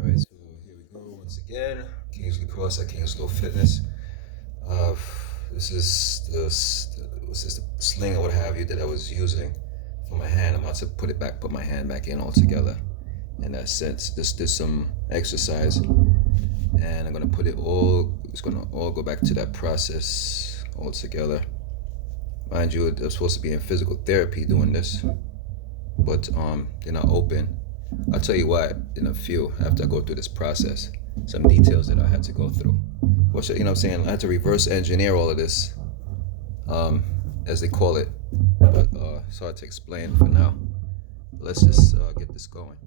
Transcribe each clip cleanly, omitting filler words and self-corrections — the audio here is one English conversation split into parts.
All right, so here we go once again. Kingsley Cross at Kingsley Fitness. Uh, this is the sling or what have you that I was using for my hand. I'm about to put my hand back in altogether. In that sense, this did some exercise, and I'm gonna put it all. It's gonna all go back to that process altogether. Mind you, I'm supposed to be in physical therapy doing this, but they're not open. I'll tell you why in a few after I go through this process. Some details that I had to go through. Which, you know what I'm saying? I had to reverse engineer all of this, as they call it. But it's hard to explain for now. Let's just get this going.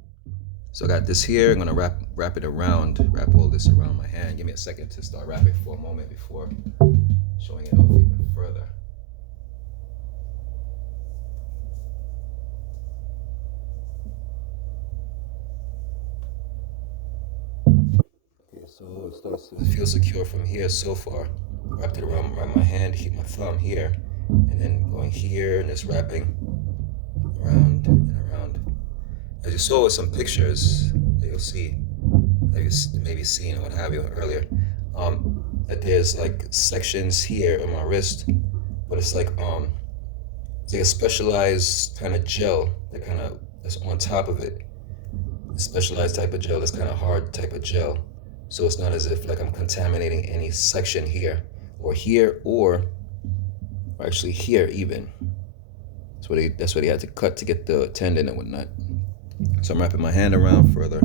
So I got this here. I'm gonna wrap it around, wrap all this around my hand. Give me a second to start wrapping for a moment before showing it off even further. Okay, so it starts to feel secure from here so far. Wrapped it around my hand, keep my thumb here, and then going here and just wrapping around and around. As you saw with some pictures that you'll see, that you maybe seen or what have you that there's like sections here on my wrist, but it's like a specialized kind of gel that's on top of it. A specialized type of gel, that's kind of hard type of gel. So it's not as if like I'm contaminating any section here, or actually here even. That's what he had to cut to get the tendon and whatnot. So I'm wrapping my hand around further.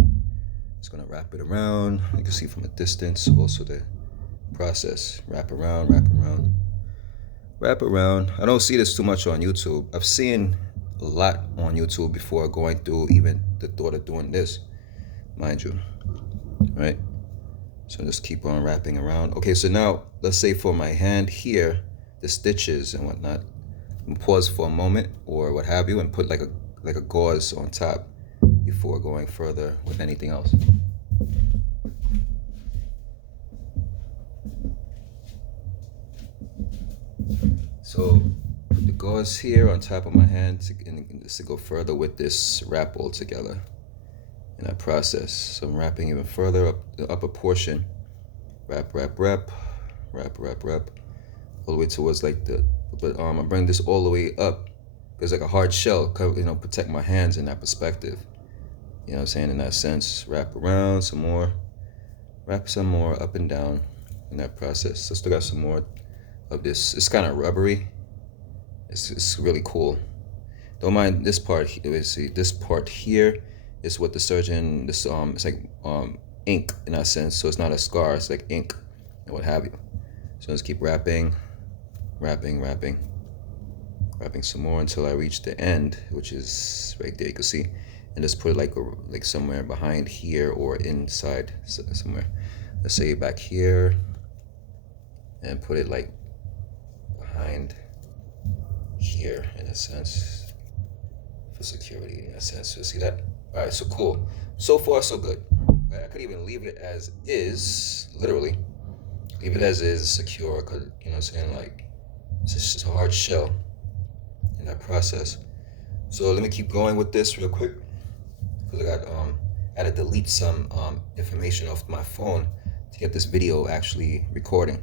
Just gonna wrap it around. You can see from a distance also the process. Wrap around, wrap around, wrap around. I don't see this too much on YouTube. I've seen a lot on YouTube before going through even the thought of doing this, mind you. Right? So just keep on wrapping around. Okay, so now let's say for my hand here, the stitches and whatnot. Pause for a moment or what have you, and put like a gauze on top before going further with anything else. So put the gauze here on top of my hand to go further with this wrap all together in that process. So I'm wrapping even further up the upper portion. Wrap, wrap, wrap, wrap, wrap, wrap, all the way towards like I bring this all the way up. There's like a hard shell, protect my hands in that perspective. You know what I'm saying? In that sense, wrap around some more, wrap some more up and down in that process. So still got some more of this. It's kind of rubbery. It's really cool. Don't mind this part. See, this part here is what the surgeon. It's like ink in that sense. So it's not a scar. It's like ink and what have you. So let's keep wrapping, wrapping, wrapping, wrapping some more until I reach the end, which is right there. You can see, and just put it like somewhere behind here or inside somewhere. Let's say back here, and put it like behind here in a sense for security in a sense. You see that? All right, so cool. So far, so good. Right, I could even leave it as is, literally. Leave it as is, secure, cause you know what I'm saying, like it's just a hard shell in that process. So let me keep going with this real quick, because I had to delete some information off my phone to get this video actually recording.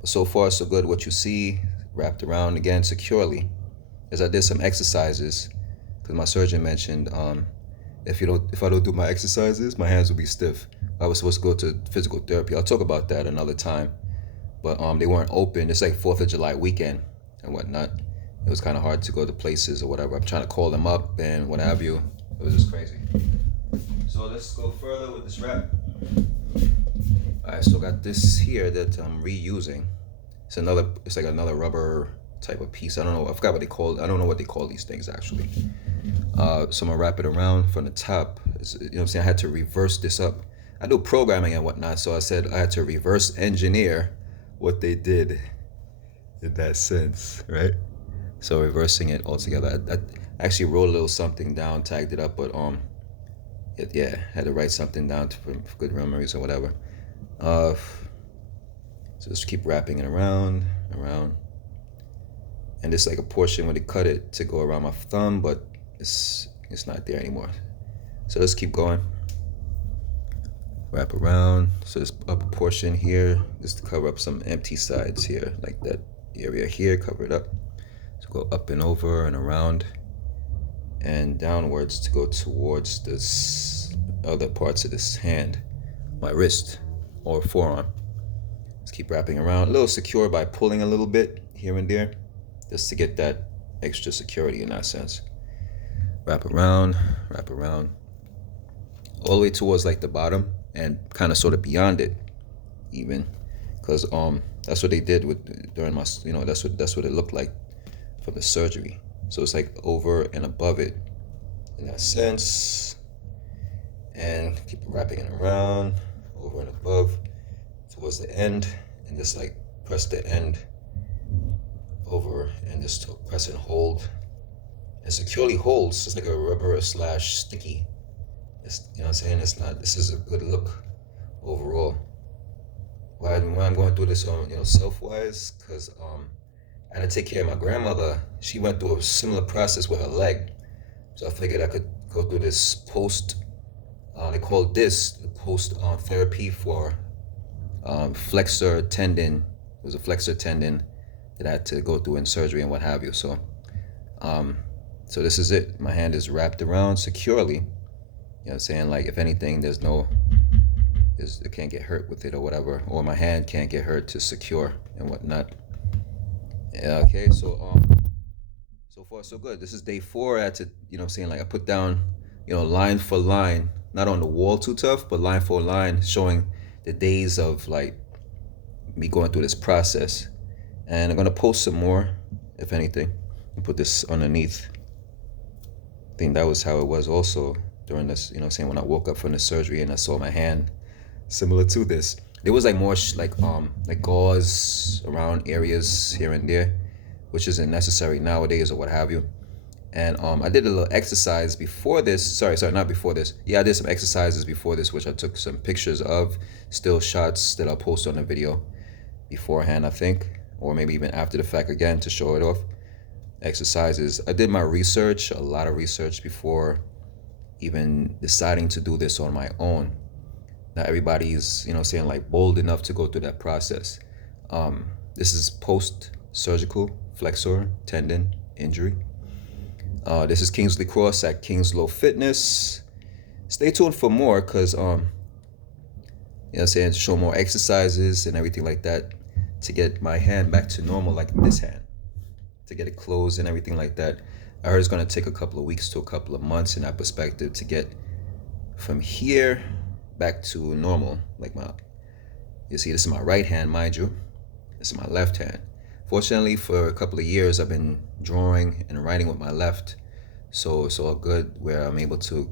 But so far so good. What you see wrapped around again securely, as I did some exercises, because my surgeon mentioned if I don't do my exercises, my hands will be stiff. I was supposed to go to physical therapy. I'll talk about that another time. But they weren't open. It's like 4th of July weekend and whatnot. It was kind of hard to go to places or whatever. I'm trying to call them up and what have you. It was just crazy. So let's go further with this wrap. All right, so I got this here that I'm reusing. It's like another rubber type of piece. I don't know. I forgot what they call it. I don't know what they call these things actually. So I'm gonna wrap it around from the top. You know what I'm saying? I had to reverse this up. I do programming and whatnot, so I said I had to reverse engineer what they did in that sense, right? So reversing it all together. I actually wrote a little something down, tagged it up, but had to write something down for good memories or whatever. So just keep wrapping it around, and there's like a portion where they cut it to go around my thumb, but it's not there anymore. So let's keep going. Wrap around. So this upper portion here is to cover up some empty sides here, like that area here, cover it up. So go up and over and around and downwards to go towards this other parts of this hand, my wrist or forearm. Just keep wrapping around, a little secure by pulling a little bit here and there, just to get that extra security in that sense. Wrap around, all the way towards like the bottom and kind of sort of beyond it, even, because that's what they did with during my, that's what it looked like from the surgery. So it's like over and above it in that sense, and keep wrapping it around, over and above towards the end, and just like press the end over and just press and hold. It securely holds. It's like a rubber slash sticky. It's, you know what I'm saying? It's not. This is a good look overall. Why I'm going through this on self-wise, because I had to take care of my grandmother. She went through a similar process with her leg, so I figured I could go through this post. They called this the post therapy for flexor tendon. It was a flexor tendon that I had to go through in surgery and what have you. So so this is it. My hand is wrapped around securely. You know what I'm saying? Like if anything, it can't get hurt with it or whatever, or my hand can't get hurt to secure and whatnot. Yeah, okay, so far so good. This is day 4. I had to, like I put down, line for line, not on the wall too tough, but line for line, showing the days of like me going through this process. And I'm gonna post some more, if anything, and put this underneath. I think that was how it was also during this, when I woke up from the surgery and I saw my hand similar to this. There was like more like gauze around areas here and there, which isn't necessary nowadays or what have you. And I did a little exercise before this. Sorry, not before this. Yeah, I did some exercises before this, which I took some pictures of, still shots that I'll post on the video beforehand, I think, or maybe even after the fact again to show it off. Exercises. I did my research, a lot of research before even deciding to do this on my own. Not everybody's, like bold enough to go through that process. This is post-surgical flexor tendon injury. This is Kingsley Cross at Kingslow Fitness. Stay tuned for more, because to show more exercises and everything like that to get my hand back to normal, like this hand, to get it closed and everything like that. I heard it's going to take a couple of weeks to a couple of months in that perspective to get from here back to normal. Like you see, this is my right hand, mind you. This is my left hand. Fortunately, for a couple of years, I've been drawing and writing with my left. So it's all good where I'm able to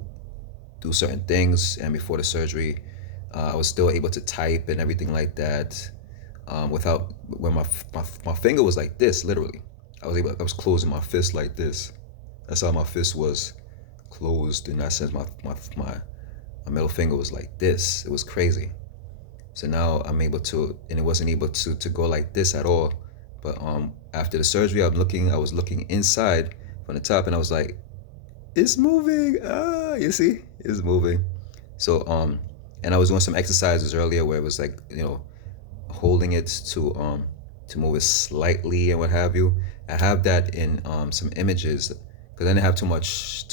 do certain things. And before the surgery, I was still able to type and everything like that without, when my finger was like this, literally. I was closing my fist like this. That's how my fist was closed. In that sense, my middle finger was like this. It was crazy. So now I'm able to, and it wasn't able to go like this at all. But after the surgery, I was looking inside from the top, and I was like, it's moving. You see, it's moving. So and I was doing some exercises earlier where it was like, holding it to move it slightly and what have you. I have that in some images, because I didn't have too much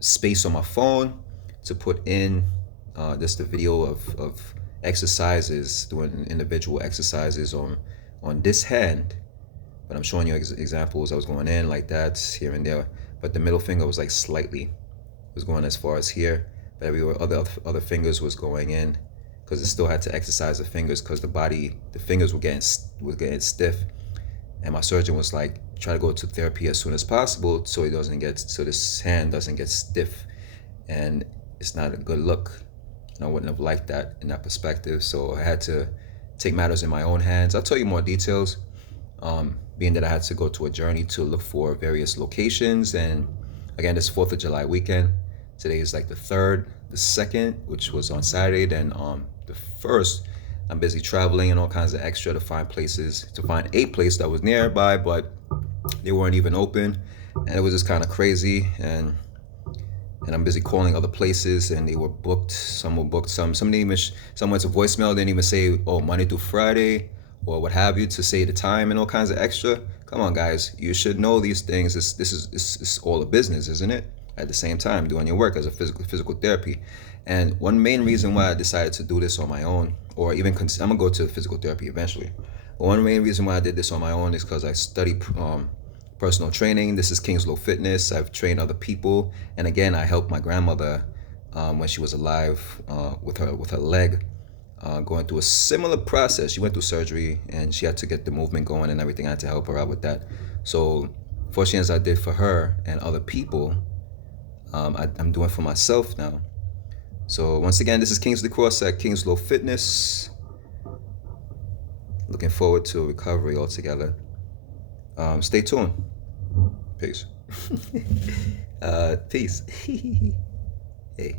space on my phone to put in just a video of exercises, doing individual exercises on this hand. But I'm showing you examples. I was going in like that here and there, but the middle finger was like slightly, was going as far as here, but everywhere other fingers was going in, because it still had to exercise the fingers, because the fingers were getting stiff, and my surgeon was like, try to go to therapy as soon as possible so this hand doesn't get stiff, and it's not a good look. And I wouldn't have liked that in that perspective, so I had to take matters in my own hands. I'll tell you more details, being that I had to go to a journey to look for various locations. And again, this 4th of July weekend, today is like the 3rd, the 2nd, which was on Saturday, then the 1st, I'm busy traveling and all kinds of extra to find a place that was nearby, but they weren't even open, and it was just kind of crazy. And and I'm busy calling other places, and they were booked. Some were booked. Some didn't even. Some went to voicemail. Didn't even say, oh, Monday through Friday, or what have you, to say the time and all kinds of extra. Come on, guys, you should know these things. This is all a business, isn't it? At the same time, doing your work as a physical therapy, and one main reason why I decided to do this on my own, or even I'm gonna go to physical therapy eventually. But one main reason why I did this on my own is because I study personal training. This is Kingslow Fitness. I've trained other people, and again, I helped my grandmother when she was alive with her leg, going through a similar process. She went through surgery, and she had to get the movement going and everything. I had to help her out with that. So, fortunately, as I did for her and other people, I'm doing for myself now. So once again, this is Kingsley Cross at Kingslow Fitness. Looking forward to a recovery altogether. Stay tuned. Peace. Peace. Hey.